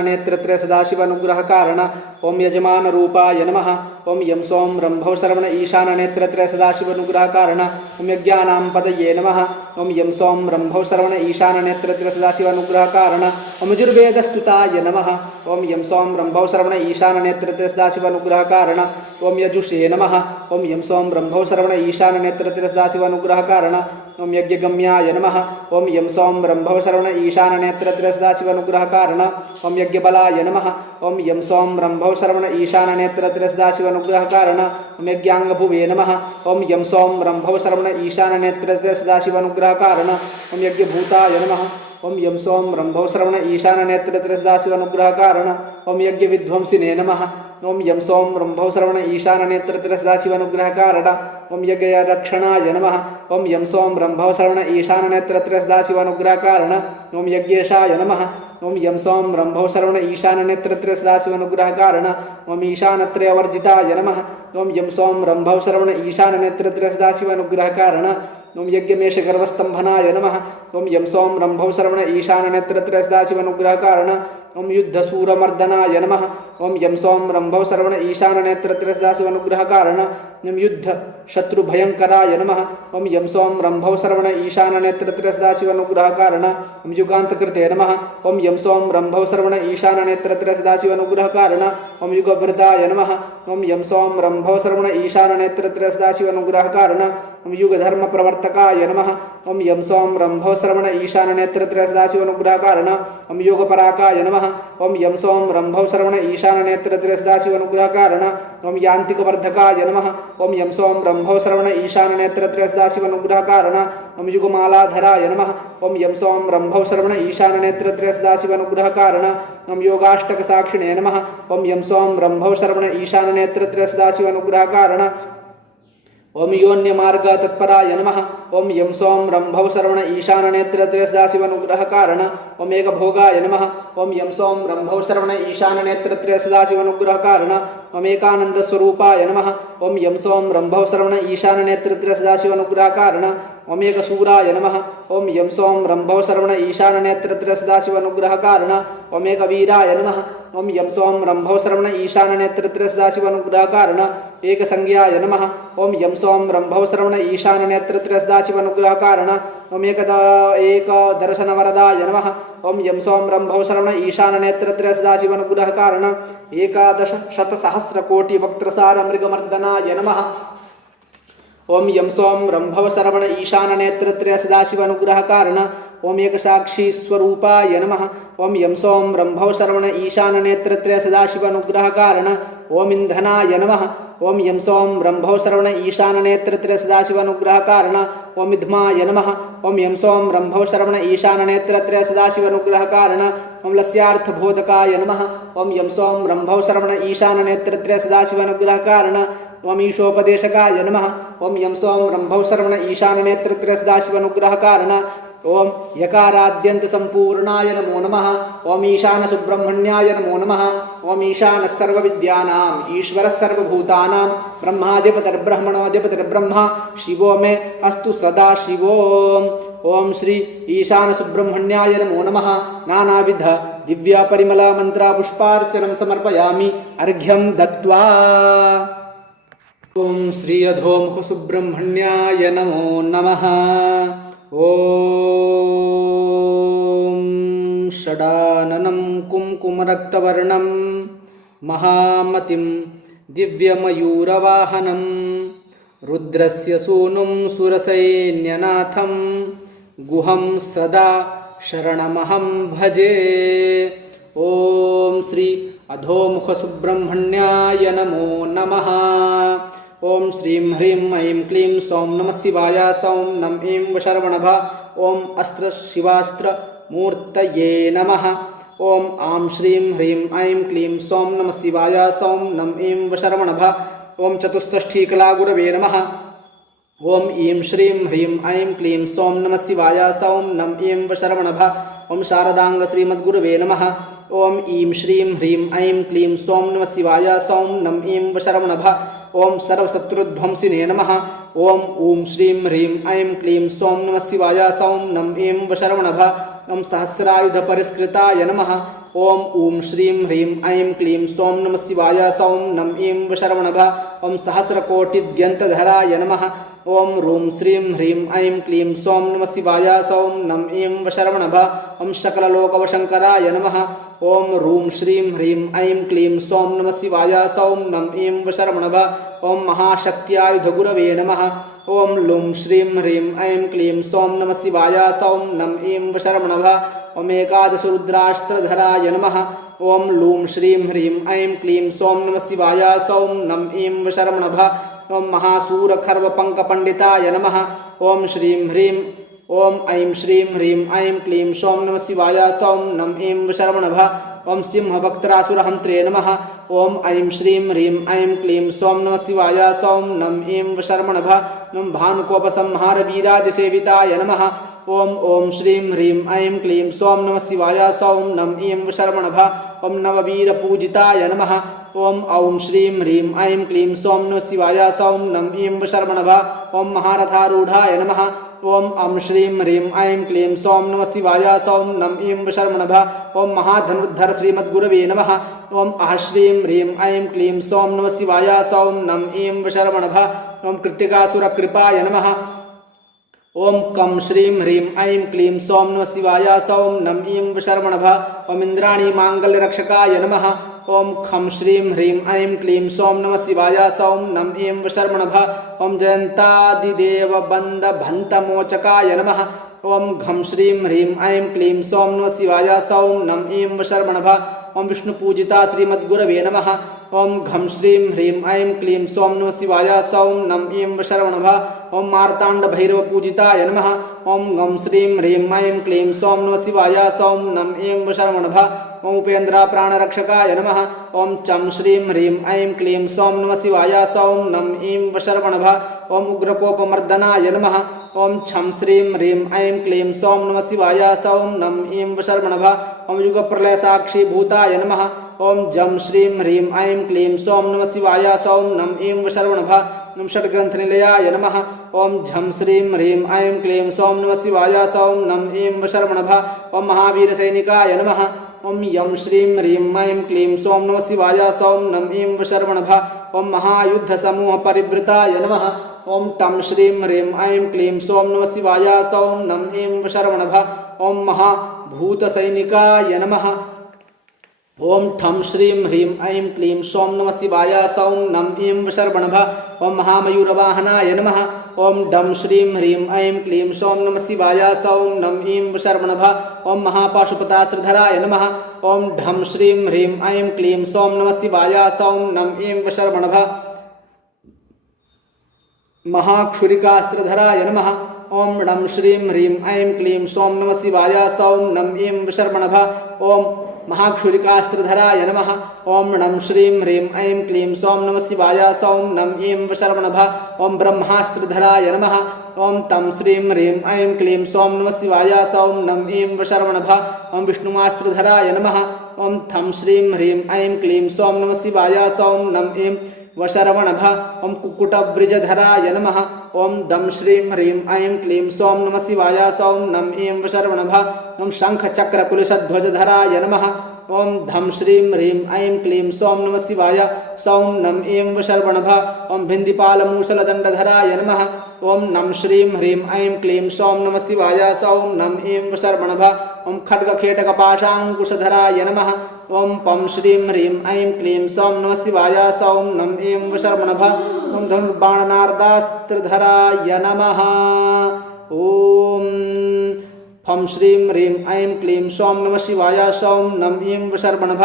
नेत्र सदाशिव अनुग्रह कारण ओम यजमान रूपाय नमः ओम यम सोम रंभव श्रवण ईशान नेत्र सदाशिव अनुग्रह कारण ओम यज्ञानां पतये नमः ओम यम सोम रंभव श्रवण ईशान नेत्र सदाशिव अनुग्रह कारण ओम यजुर्वेदस्तुताय नमः ओम यम सोम रंभव श्रवण ईशान नेत्र सदाशिव अनुग्रह कारण ओम यजुषे नमः ओम यम सोम रंभव श्रवण ईशान नेत्र सदाशिव अनुग्रह कारण ओम यज्ञगम्याय नमः ओम यम सोम रंभव श्रवण ईशान नेत्र सदाशिव अनुग्रह कारण ओम यज्ञबलाय नमः ओम यम सोम रंभव श्रवण ईशान नेत्र सदाशिव अनुग्रह कारण ओम यज्ञांगभुवे नमः ओम यम सोम रंभव श्रवण ईशान नेत्र सदाशिव अनुग्रह कारण ओम यज्ञभूताय नमः ओम यम सोम रंभव श्रवण ईशान नेत्र सदाशिव अनुग्रह कारण ओम यज्ञ विध्वंसिने नमः ओम यम सोम रंभव श्रवण ईशान नेत्र सदाशिव अनुग्रह कारण ओम यज्ञ रक्षणाय नमः ओम यम सोम रंभव श्रवण ईशान नेत्र सदाशिव अनुग्रह कारण ओम यज्ञेशाय नमः ओम यम सोम रंभव श्रवण ईशान नेत्र सदाशिव अनुग्रह कारण ओम ईशानत्रयवर्जिताय नमः ओम यम सोम रंभव श्रवण ईशान नेत्र सदाशिव अनुग्रह कारण ओम यज्ञमेश गर्भस्तंभनाय नमः ओम यम सोम रंभव श्रवण ईशान नेत्र सदाशिव अनुग्रह कारण ओम युद्धसूरमर्दनाय नमः ओम यम सोम रंभव श्रवण ईशान नेत्र सदाशिव अनुग्रह कारण ओम युद्ध शत्रुभयंकराय नमः ओम यम सोम रंभव श्रवण ईशान नेत्र सदाशिव अनुग्रह कारण ओम युगांतकृते नमः ओम यम सोम रंभव श्रवण ईशान नेत्र सदाशिव अनुग्रह कारण ओम युगभृताय नमः ओम यम सोम रंभव श्रवण ईशान नेत्र सदाशिव अनुग्रह कारण ओम युगधर्म प्रवर्तकाय नमः ओम यम सोम रंभव श्रवण ईशान नेत्र सदाशिव अनुग्रह कारण ओम योगपराकाय नमः ओम यम सोम रंभव श्रवण ईशान नेत्र सदाशिव अनुग्रह कारण ओम यांतिकवर्धकाय नमः ओम यम सोम रंभव श्रवण ईशान नेत्र सदाशिव अनुग्रह कारण ओम युगमालाधराय नमः ओम यम सोम रंभव श्रवण ईशान नेत्र सदाशिव अनुग्रह कारण ओम योगाष्टक साक्षिणे नमः ओम यम सोम रंभव श्रवण ईशान नेत्र सदाशिव अनुग्रह कारण ओम योन्य मार्ग तत्पराय नमः ओम यम सोम रंभव श्रवण ईशान नेत्र सदाशिव अनुग्रह कारण ओम एक भोगाय नमः ओम यम सोम रंभव श्रवण ईशान नेत्र सदाशिव अनुग्रह कारण ओम एकानंद स्वरूपाय नमः ओम यम सोम रंभव श्रवण ईशान नेत्र सदाशिव अनुग्रह कारण ओम एक सूराय नमः ओम यम सोम रंभव श्रवण ईशान नेत्र सदाशिव अनुग्रह कारण ओम एक वीराय नमः ओम यम सोम रंभव श्रवण ईशान नेत्र सदाशिव अनुग्रह कारण एक संज्ञाय नमः ओम यम सोम रंभव श्रवण ईशान नेत्र सदाशिव अनुग्रह कारण ओम एक दर्शन वरदाय नमः ओम यम सोम रंभव श्रवण ईशान नेत्र सदाशिव अनुग्रह कारण एकादश शतसहस्र कोटि वक्त्रसार मृगमर्दनाय नमः ओम यम सोम रंभव श्रवण ईशान नेत्र सदाशिव अनुग्रह कारण ओम एक साक्षी स्वरूपाय नमः ओम यम सोम रंभव श्रवण ईशान नेत्र सदाशिव अनुग्रह कारण ओम इंधनाय नमः ओम यम सोम रंभव श्रवण ईशान नेत्र सदाशिव अनुग्रह कारण ओम इध्माय नमः ओम यम सोम रंभव श्रवण ईशान नेत्र सदाशिव अनुग्रह कारण ओम लस्यार्थ बोधकाय नमः ओम यम सोम रंभव श्रवण ईशान नेत्र सदाशिव अनुग्रह कारण ओम ईशोपदेशकाय नमः ओम यम सोम रंभव श्रवण ईशान नेत्र सदाशिव अनुग्रह कारण ओम यकाराद्यंत संपूर्णाय नमो नमः ओम ईशान सुब्रह्मण्याय नमो नमः ओम ईशान सर्वविद्यानां ईश्वर सर्वभूतानां ब्रह्माधिपतिर्ब्रह्मणोऽधिपतिर्ब्रह्मा शिवो मे अस्तु सदा शिवो ओम श्री ईशान सुब्रह्मण्याय नमो नमः नानाविध दिव्य परिमल मंत्र पुष्पार्चनं समर्पयामि अर्घ्यं दत्त्वा ओम श्री अधोमुख सुब्रह्मण्याय नमो नमः ओम षडाननं कुंकुमरक्तवर्णं महामतिं दिव्यमयूरवाहनं रुद्रस्य सूनुं सुरसैन्यनाथं गुहं सदा शरणमहं भजे ओम श्री अधोमुख सुब्रह्मण्याय नमो नमः ओम श्रीं ह्रीं ऐं क्लीं सौं नमः शिवाय सौं नम ऐं शरवणभ ओम अस्त्र शिवास्त्र मूर्तये नमः। ओम आं श्रीं ह्रीं ऐं क्लीं सौं नमः शिवाय सौं नम ऐं वशरवणभ। ओम चतुष्षष्ठीकलागुरवे नमः। ओम ईं श्रीं ह्रीं ऐं क्लीं सौं नमः शिवाय सौं नम ऐं वशरवणभ। ओम शारदांग श्रीमद्गुरवे नमः। ओम ईं श्रीं ह्रीं ऐं क्लीं सौं नमः शिवाय सौं नम ऐं वशरवणभ। ओम सर्वशत्रुध्वंसिने नमः। ओम ऊं श्रीं ह्रीं ऐं क्लीं सौं नमः शिवाय सौं नम ऐं वशरवणभ। ओम सहस्रायुध परिष्कृताय नमः। ओम ऊं श्रीं ह्रीं ऐं क्लीं सौं नमः शिवाय सौं नम ऐं वशरवणभ। ओम सहस्रकोटिद्यन्तधराय नमः। ओम रूं श्रीं ह्रीं ऐं क्लीं सौं नमः शिवाय सौं नम ऐं वशरवणभ। ओम सकललोकवशङ्कराय नमः। ओम रूं श्रीं ह्रीं ऐं क्लीं सौं नमः शिवाय सौं नम ऐं वशरवणभ। ओम महाशक्त्यायुधगुरवे नमः। ओम लुं श्रीं ह्रीं ऐं क्लीं सौं नमः शिवाय सौं नम ऐं वशरवणभ। ओम एकादशरुद्रास्त्रधराय नमः। ओम लूं श्रीं ह्रीं ऐं क्लीं सौं नमः शिवाय सौं नम ऐं वशरवणभ। ओम महासूरखर्वपङ्कपण्डिताय नमः। ओम श्रीं ह्रीं ओम ऐं श्रीं ह्रीं ऐं क्लीं सौं नमः शिवाय सौं नम ऐं वशरवणभ। ओम सिंहभक्त्रासुरहन्त्रे नमः। ओम ऐं श्रीं ह्रीं ऐं क्लीं सौं नमः शिवाय सौं नम ऐं वशरवणभ। ओम भानुकोपसंहारवीरादिसेविताय नमः। ओम श्रीं ह्रीं ऐं क्लीं सौं नमः शिवाय सौं नम ऐं वशरवणभ। ओम नववीरपूजिताय नमः। ओम औं श्रीं ह्रीं ऐं क्लीं सौं नमः शिवाय सौं नम ऐं वशरवणभ। ओम महारथारूढ़ाय नमः। ओम अं श्रीं ह्रीं ऐं क्लीं सौं नमः शिवाय सौं नम ऐं वशरवणभ। ओम महाधनुर्धर श्रीमद्गुरवे नमः। ओम अह श्रीं ह्रीं ऐं क्लीं सौं नमः शिवाय सौं नम ऐं वशरवणभ। ओम कृत्तिकासुरकृपाय नमः। ओम कं श्रीं ह्रीं ऐं क्लीं सौं नमः शिवाय सौं नम ऐं वशरवणभ। ओम इंद्राणी मांगल्यरक्षकाय नमः। ओम खं श्रीं ह्रीं ऐं क्लीं सौं नमः शिवाय सौं नम ऐं वशरवणभ। ओम जयन्तादिदेवबन्धभन्तमोचकाय नमः। ओम घं श्रीं ह्रीं ऐं क्लीं सौं नमः शिवाय सौं नम ऐं वशरवणभ। ओम विष्णुपूजिता श्रीमद्गुरवे नमः। ओम घं श्रीं ह्रीं ऐं क्लीं सौं नमः शिवाय सौं नम ऐं वशरवणभ। ओम मार्ताण्डभैरवपूजिताय नमः। ओम गं श्रीं ह्रीं ऐं क्लीं सौं नमः शिवाय सौं नम ऐं वशरवणभ। ओम उपेन्द्रप्राणरक्षकाय नमः। ओम चं श्रीं ह्रीं ऐं क्लीं सौं नमः शिवाय सौं नम ऐं वशरवणभ। ओम उग्रकोपमर्दनाय नमः। ओम छं श्रीं ह्रीं ऐं क्लीं सौं नमः शिवाय सौं नम ऐं वशरवणभ। ओम युगप्रलयसाक्षीभूताय नमः। ओम जं श्रीं ह्रीं ऐं क्लीं सौं नमः शिवाय सौं नम ऐं वशरवणभ। ओम षड्ग्रन्थनिलयाय नमः। ओम झं श्रीं ह्रीं ऐं क्लीं सौं नमः शिवाय सौं नम ऐं वशरवणभ। ओम महावीरसैनिकाय नमः। ओम यं श्रीं ह्रीं ऐं क्लीं सौं नमः शिवाय सौं नम ऐं वशरवणभ। ओम महायुद्धसमूहपरिवृताय नमः। ओम टं श्रीं ह्रीं ऐं क्लीं सौं नमः शिवाय सौं नम ऐं वशरवणभ। ओम महाभूतसैनिकाय नमः। ओम ठं श्रीं ह्रीं ऐं क्लीं सौं नमः शिवाय सौं नम ऐं वशरवणभ। ओम महामयूरवाहनाय नमः। ओम डं श्रीं ह्रीं ऐं क्लीं सौं नमः शिवाय सौं नम ऐं वशरवणभ। ओम महापाशुपतास्त्रधराय नमः। ओम ढं श्रीं ह्रीं ऐं क्लीं सौं नमः शिवाय सौं नम ऐं वशरवणभ। महाक्षुरिकास्त्रधराय नमः। ओम णं श्रीं ह्रीं ऐं क्लीं सौं नमः शिवाय सौं नम ऐं वशरवणभ। ओम महाक्षुरिकास्त्रधराय नमः। ओम णं श्रीं ह्रीं ऐं क्लीं सौं नमः शिवाय सौं नम ऐं वशरवणभ। ओम ब्रह्मास्त्रधराय नमः। ओम तं श्रीं ह्रीं ऐं क्लीं सौं नमः शिवाय सौं नम ऐं वशरवणभ। ओम विष्णुमास्त्रधराय नमः। ओम थं श्रीं ह्रीं ऐं क्लीं सौं नमः शिवाय सौं नम ऐं वशरवणभ। ओम कुक्कुटव्रिजधराय नमः। ओम दं श्रीं ह्रीं ऐं क्लीं सौं नमः शिवाय सौं नम ऐं वशरवणभ। ओम शङ्खचक्रकुलिशध्वजधराय नमः। ओम धं श्रीं ह्रीं ऐं क्लीं सौं नमः शिवाय सौं नम ऐं वशरवणभ। ओम भिन्दिपालमूषलदण्डधराय नमः। ओम नं श्रीं ह्रीं ऐं क्लीं सौं नमः शिवाय सौं नम ऐं वशरवणभ। ओम खड्गखेटकपाशाङ्कुशधराय नमः। ओम पं श्रीं ह्रीं ऐं क्लीं सौं नमः शिवाय सौं नम ऐं वशरवणभ। ओम धनुर्बाणनारदास्त्रधराय नमः। ओम फं श्रीं ह्रीं ऐं क्लीं सौं नमः शिवाय सौं नम ऐं वशरवणभ।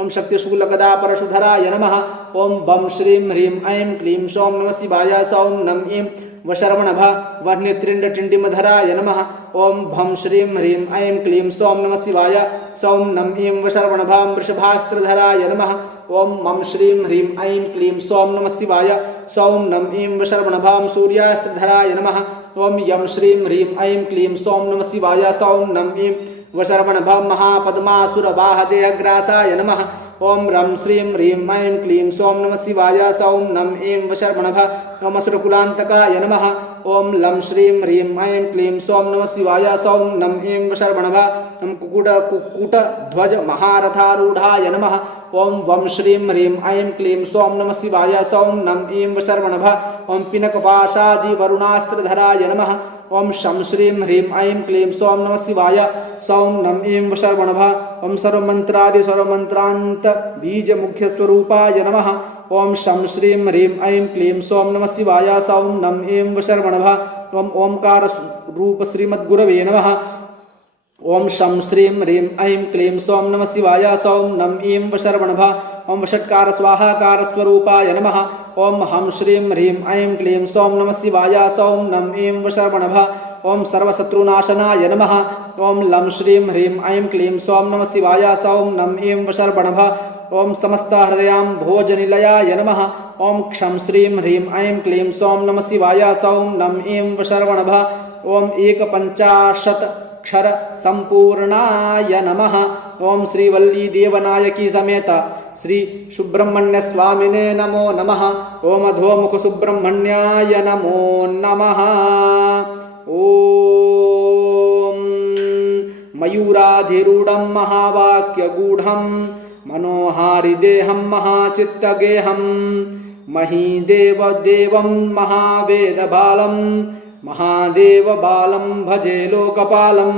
ओम शक्तिशूलगदापरशुधराय नमः। ओम बम श्रीं ह्रीं ऐं क्लीं सौं नमः शिवाय सौं नम ऐं वशर्वणभ वर्णित्रिण्डटिण्डिमधराय नमः। ओम भं श्रीं ह्रीं ऐं क्लीं सौं नमः शिवाय सौं नम ऐं वशर्वणभां वृषभास्त्रधराय नमः। ओम मं श्रीं ह्रीं ऐं क्लीं सौं नमः शिवाय सौं नम ऐं वशर्वणभां सूर्यास्त्रधराय नमः। ओम यं श्रीं ह्रीं ऐं क्लीं सौं नमः शिवाय सौं नम ऐं वशर्वणभं महापद्मासुरवाहदेहग्रासाय नमः। ओम रं श्रीं ह्रीं ऐं क्लीं सौं नमः शिवाय सौं नम ऐं वशर्वणभ ओम असुरकुलान्तकाय नमः। ओम लं श्रीं ह्रीं ऐं क्लीं सौं नमः शिवाय सौं नम ऐं वशर्वणभ ओम कुक्कुटध्वज महारथारूढ़ाय नमः। ओम वं श्रीं ह्रीं ऐं क्लीं सौं नमः शिवाय सौं नम ऐं वशर्वणभ ओम पिनकपाशादिवरुणास्त्रधराय नमः। ओम शं श्रीं ह्रीं ऐं क्लीं सौं नमः शिवाय सौं नम ऐं वशर्वणभ ओम सर्वमन्त्रादि सर्वमन्त्रान्त बीजमुख्यस्वरूपाय नमः। ओम शं श्रीं ह्रीं ऐं क्लीं सौं नमः शिवाय सौं नम ऐं वशर्वणभ ओम ओंकार रूप श्रीमद्गुरवे नमः। ओम शं श्रीं ह्रीं ऐं क्लीं सौं नमः शिवाय सौं नम ऐं वशर्वणभ ओम वषट्कार स्वाहाकार स्वरूपाय नमः। ओम हं श्रीं ह्रीं ऐं क्लीं सौं नमः शिवाय सौं नम ऐं वशर्वणभ ओम सर्वशत्रुनाशनाय नमः। ओम लं श्रीं ह्रीं ऐं क्लीं सौं नमः शिवाय सौं नम ऐं वशर्वणभ ओम समस्तहृदयां भोजनिलयाय नमः। ओम क्षं श्रीं ह्रीं ऐं क्लीं सौं नमः शिवाय सौं नम ऐं वशर्वणभ ओम एकपञ्चाशत्क्षर संपूर्णाय नमः। ओम श्रीवल्ली देवनायकी समेत श्री सुब्रह्मण्य स्वामिने नमो नमः। ओम अधोमुख सुब्रह्मण्याय नमो नमः। ओम मयूराधिरूढं महावाक्यगूढं मनोहारिदेहं महाचित्तगेहं महीदेवदेवं महावेदबालं महादेवबालं भजे लोकपालं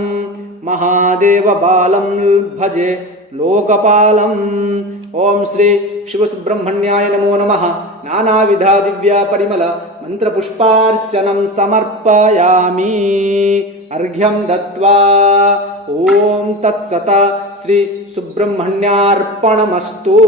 महादेवबालं भजे लोकपालम्। ओम श्री शिवसुब्रह्मण्याय नमो नमः। नानाविधा दिव्या परिमल मंत्रपुष्पार्चनं समर्पयामि अर्घ्यं दत्वा। ओम तत्सत श्री सुब्रह्मण्यार्पणमस्तु।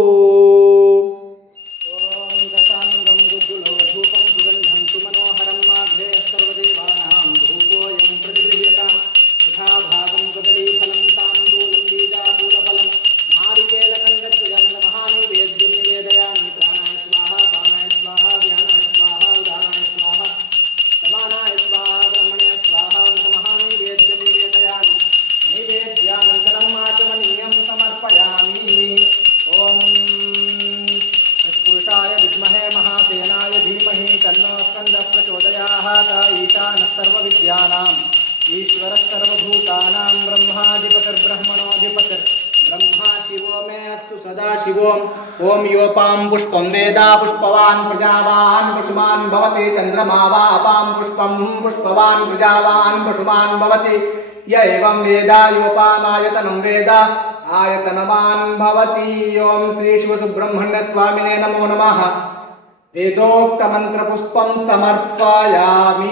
ओम योपां पुष्पं वेदा पुष्पवान् प्रजावान् पशुमान् भवति चन्द्रमा वा अपां पुष्पं पुष्पवान् प्रजावान् पशुमान् भवति य एवं वेदा योपामायतनं वेद आयतनवान् भवति। ओम श्री शिवसुब्रह्मण्य स्वामिने नमो नमः। वेदोक्त मंत्र पुष्पं समर्पयामि।